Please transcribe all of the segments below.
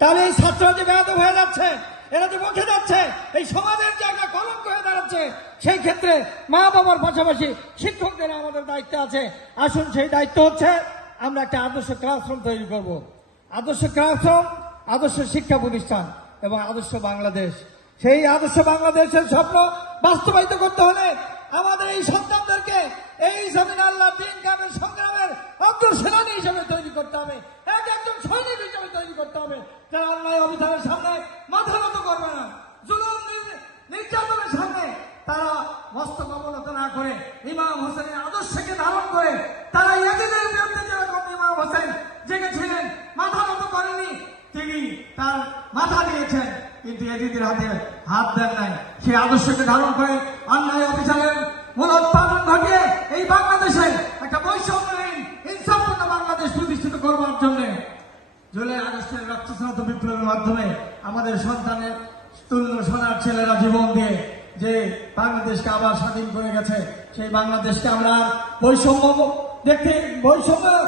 তাহলে এই ছাত্ররা যে বেয়াদব হয়ে যাচ্ছে, এরা যে বকে যাচ্ছে, এই সমাজের জায়গা কলঙ্ক হয়ে দাঁড়াচ্ছে, সেই ক্ষেত্রে মা বাবার পাশাপাশি শিক্ষকদের আমাদের দায়িত্ব আছে। আসুন, সেই দায়িত্ব হচ্ছে আমরা একটা আদর্শ ক্লাসরুম তৈরি করব। আদর্শ ক্লাসরুম, আদর্শ শিক্ষা প্রতিষ্ঠান এবং আদর্শ বাংলাদেশ। সেই আদর্শ বাংলাদেশের স্বপ্ন বাস্তবায়িত করতে হলে আমাদের এই সন্তানদেরকে এই জমিন আল্লাহ দিন কায়েমের সংগ্রামের অগ্রসেনানী হিসেবে তৈরি করতে হবে, একজন সৈনিক হিসেবে তৈরি করতে হবে, যারা অন্যায় অবিচারের সামনে মাথা নত করবে না, জুলুম নির্যাতনের সামনে তারা মস্তক অবনত না করে ইমাম হোসেনের আদর্শকে ধারণ করে তারা ইয়াজিদের বিরুদ্ধে যেরকম ইমাম হোসেন জেগেছিলেন, মাথা নত করেনি, তিনি তার মাথা দিয়েছেন কিন্তু ইয়াজিদের হাতে হাত দেন নাই। সেই আদর্শকে ধারণ করে অন্যায় অবিচারের মূলোৎপাদন ঘটিয়ে এই বাংলাদেশে একটা বৈষম্যহীন ইনসাফপূর্ণ বাংলাদেশ প্রতিষ্ঠিত করবার জন্য জুলাই আগস্টের রক্তস্নাত বিপ্লবের মাধ্যমে আমাদের সন্তানের তুল্য সোনার ছেলেরা জীবন দিয়ে যে বাংলাদেশকে আবার স্বাধীন করে গেছে, সেই বাংলাদেশকে আমরা বৈষম্যের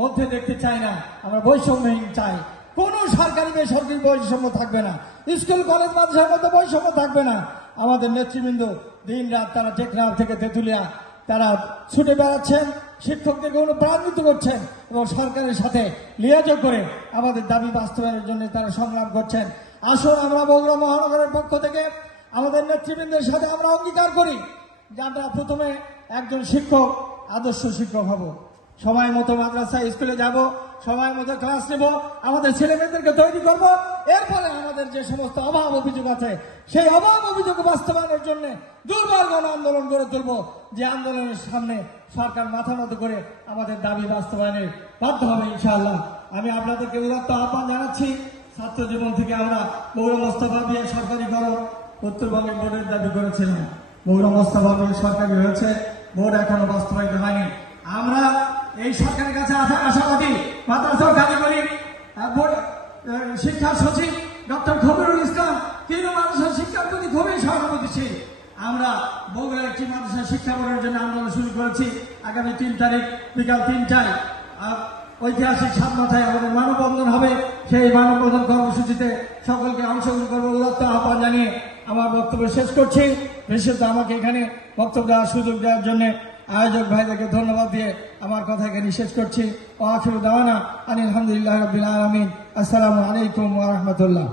মধ্যে দেখতে চাই না, আমরা বৈষম্যহীন চাই। কোন সরকারি বেসরকারি বৈষম্য থাকবে না, স্কুল কলেজ মাদ্রাসার মধ্যে বৈষম্য থাকবে না। আমাদের নেতৃবৃন্দ দিন রাত তারা টেকনাফ থেকে তেঁতুলিয়া তারা ছুটে বেড়াচ্ছেন, শিক্ষকদেরকে অনুপ্রাণিত করছেন এবং সরকারের সাথে লিয়াজোগ করে আমাদের দাবি বাস্তবায়নের জন্য তারা সংগ্রাম করছেন। আসুন, আমরা বগুড়া মহানগরের পক্ষ থেকে আমাদের নেতৃবৃন্দের সাথে আমরা অঙ্গীকার করি যে আমরা প্রথমে একজন শিক্ষক, আদর্শ শিক্ষক হব, সময় মতো মাদ্রাসা স্কুলে যাব, সময় মতো ক্লাস নেব, আমাদের ছেলে মেয়েদেরকে তৈরি করব। এরপরে আমাদের যে সমস্ত অভাব অভিযোগ আছে সেই অভাব অভিযোগ বাস্তবায়নের জন্য দুর্বার গণ আন্দোলন গড়ে তুলব, যে আন্দোলনের সামনে সরকার মাথা নত করে আমাদের দাবি বাস্তবায়নে বাধ্য হবে ইনশাআল্লাহ। আমি আপনাদেরকে উদাত্ত আহ্বান জানাচ্ছি। ছাত্র জীবন থেকে আমরা বগুড়া মোস্তফা বিয়ে সরকারিকরণ উত্তরবঙ্গের বোর্ডের দাবি করেছিলাম, বগুড়া মোস্তফা বিয়ে সরকারি হয়েছে, বোর্ড এখনো বাস্তবায়িত হয়নি। আমরা এই সরকারের কাছে আশাবাদী মাদ্রাসা কারিগরি শিক্ষা সচিব ডক্টর খবিরুল ইসলাম তিনি মাদ্রাসা শিক্ষার প্রতি খুবই সহানুভূতিশীল। আমরা বগুড়ার একটি মাদ্রাসা শিক্ষা বোর্ডের জন্য আন্দোলন শুরু করেছি। আগামী 3 তারিখ বিকাল 3টায় ঐতিহাসিক সাতমাথায় আমাদের মানববন্ধন হবে। সেই মানববন্ধন কর্মসূচিতে সকলকে অংশগ্রহণ করবো উদাত্ত আহ্বান জানিয়ে আমার বক্তব্য শেষ করছি। বিশেষত আমাকে এখানে বক্তব্য দেওয়ার সুযোগ দেওয়ার জন্য আয়োজক ভাইদেরকে ধন্যবাদ দিয়ে আমার কথা এখানে শেষ করছি। ওয়া আখিরু দাওয়ানা আনিল হামদুলিল্লাহি রাব্বিল আলামিন। আসসালামু আলাইকুম ওয়া রাহমাতুল্লাহ।